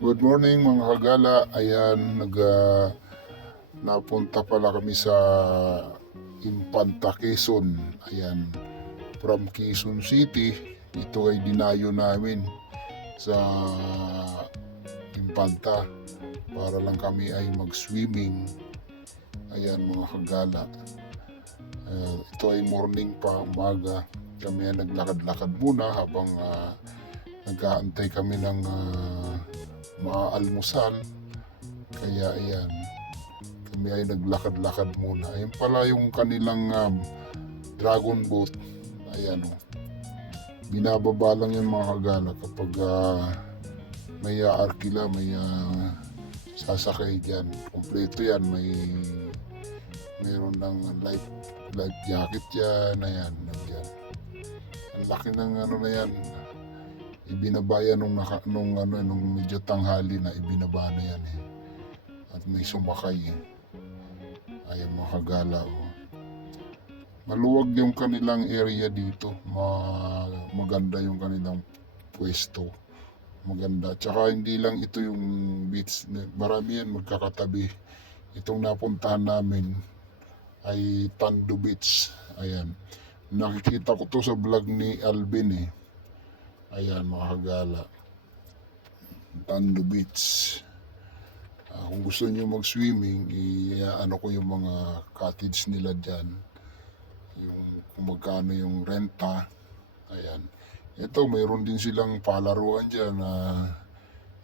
Good morning mga kagala. Ayan, napunta pala kami sa Infanta, Quezon. Ayan, from Quezon City. Ito ay dinayo namin sa Infanta para lang kami ay mag-swimming. Ayan mga kagala. Ito ay morning pa, umaga. Kami ay naglakad-lakad muna habang nag-aantay kami ng maalmusal. Kaya ayan, kami ay naglakad-lakad muna. Ayan pala yung kanilang dragon boat. Ayan o. Binababa lang yan mga kagala kapag may arkila, may sasakay dyan. Kompleto yan. Mayroon ng life jacket yan. Ayan, nandiyan. Ang laki ng ano na yan. Ibinaba yan nung medyo tanghali na, ibinaba na yan eh. At may sumakay eh. Ayan mga kagala oh. Maluwag yung kanilang area dito. Maganda yung kanilang pwesto. Maganda. Tsaka hindi lang ito yung beach. Marami yan magkakatabi. Itong napuntahan namin ay Tando Beach. Ayan. Nakikita ko to sa vlog ni Alvin eh. Ayan mga kagala. Tando Beach. Kung gusto niyo mag-swimming, ano ko yung mga cottage nila dyan. Yung kung magkano yung renta. Ayan. Ito, mayroon din silang palaruan dyan na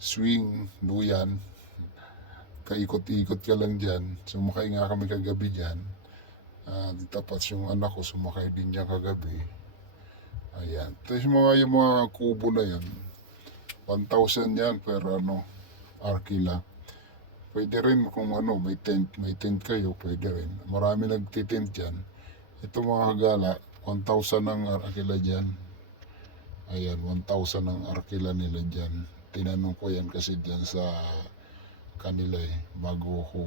swing, duyan. Kaikot-ikot ka lang dyan. Sumakay nga kami kagabi dyan. Tapos yung anak ko sumakay din dyan kagabi. Ayan. Tapos yung mga kubo na yan, 1,000 yan per arkila. Pwede rin kung may tent kayo, pwede rin. Marami nagtitent dyan. Ito mga kagala, 1,000 ang arkila dyan. Ayan, 1,000 ang arkila nila dyan. Tinanong ko yan kasi dyan sa kanila eh. Bago ko,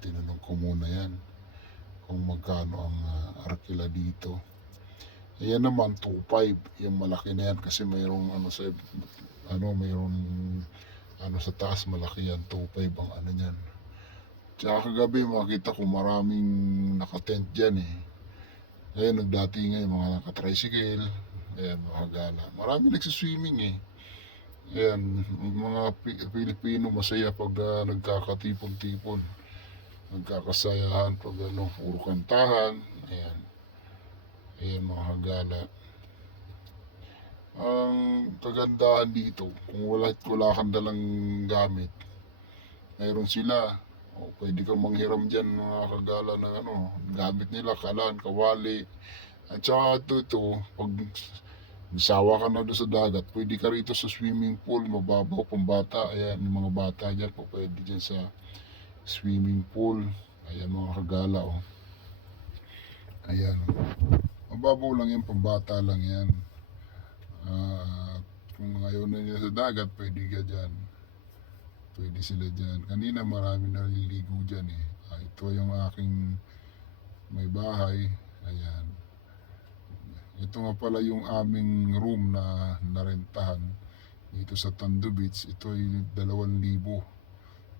tinanong ko muna yan. Kung magkano ang arkila dito. Ayan naman, 2,500. Yung malaki na yan kasi mayroong sa taas malaki yan, 2,500 ang ano yan. Tsaka kagabi makita ko maraming nakatent dyan eh. Ayan, nagdati nga yung mga nakatricycle. Ayan, mga kagala. Marami nagsiswimming eh. Ayan, mga Pilipino masaya pag nagkakatipon-tipon. Nagkakasayahan pag puro kantahan. Ayan. Ayan mga kagala. Ang kagandahan dito, kung wala kang dalang gamit, mayroon sila. Pwede kang manghiram dyan mga kagala ng gamit nila, kalan, kawali. At saka ito, pag sawa ka na doon sa dagat, pwede ka rito sa swimming pool, mababaw pang bata. Ayan, yung mga bata dyan, pwede dyan sa swimming pool. Ayan mga kagala oh. Ayan. Mababaw lang yan, pambata lang yan. Kung ayaw na nila sa dagat, pwede ka dyan. Pwede sila dyan. Kanina marami naliligo dyan eh. Ito yung aking may bahay. Ayan. Ito nga pala yung aming room na narentahan dito sa Tando Beach. Ito ay 2,000.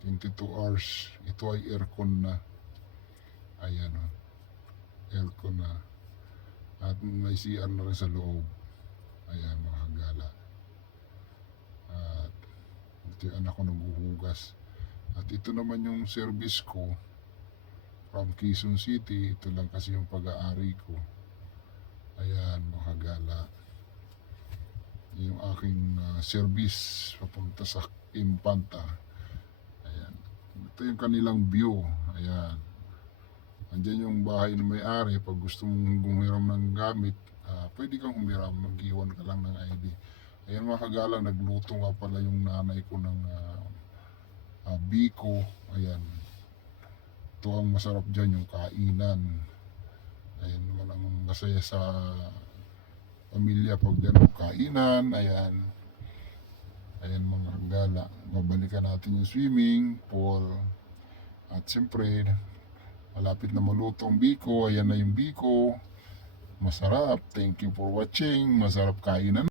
22 hours. Ito ay aircon na. Ayan o. Aircon na. At may CR na rin sa loob. Ayan mga kagala. At ito yung anak ko naghuhugas. At ito naman yung service ko from Quezon City. Ito lang kasi yung pag-aari ko. Ayan mga kagala. Yung aking service papunta sa Infanta. Ayan. Ito yung kanilang view. Ayan. Andyan yung bahay ng may-ari. Pag gusto mong humiram ng gamit, pwede kang humiram. Mag-iwan ka lang ng ID. Ayan mga kagala, nagluto nga pala yung nanay ko ng biko. Ayan. Ito ang masarap dyan, yung kainan. Ayan naman ang masaya sa pamilya pag ganun kainan. Ayan. Ayan mga kagala. Babalikan natin yung swimming pool. At siyempre, malapit na maluto ang biko. Ayan na yung biko. Masarap. Thank you for watching. Masarap kainan.